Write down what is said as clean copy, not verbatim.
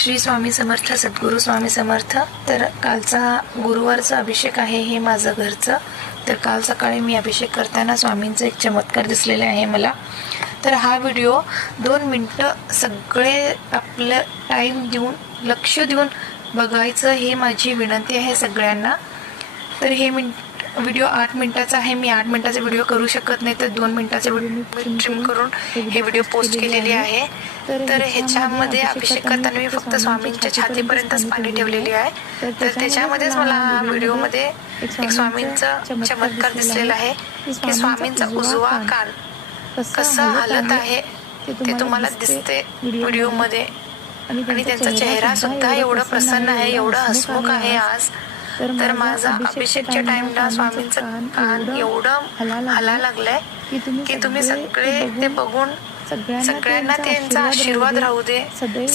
श्री स्वामी समर्थ, सद्गुरू स्वामी समर्थ। तर कालचा गुरुवारचा अभिषेक आहे हे माझं घरचं। तर काल सकाळी मी अभिषेक करताना स्वामींचा एक चमत्कार दिसलेला आहे मला। तर हा व्हिडिओ 2 मिनटं सगळे आपलं टाईम देऊन लक्ष देऊन बघायचं हे माझी विनंती आहे सगळ्यांना। तर हे व्हिडिओ 8 मिनिटाचा आहे। मी 8 मिनिटाचा व्हिडिओ करू शकत नाही, तर 2 मिनिटाचा व्हिडिओ मी ट्रिम करून हे व्हिडिओ पोस्ट केलेली आहे। तर ह्याच्यामध्ये अभिषेक करताना मी फक्त स्वामींच्या छातीपर्यंतच पाणी ठेवलेली आहे। तर त्याच्यामध्येच मला व्हिडिओमध्ये एक स्वामींचा चमत्कार दिसलेला आहे की स्वामींचा उजवा कान कसा हलत आहे ते तुम्हाला दिसते व्हिडिओमध्ये। आणि त्यांचा चेहरा सुद्धा एवढा प्रसन्न आहे, एवढा हसमुख आहे आज। तर माझा अभिषेकच्या टाइमला स्वामींचं कान एवढं हलायला लागलंय की तुम्ही सगळे ते बघून सगळ्यांना त्यांचा आशीर्वाद राहू दे सदैव।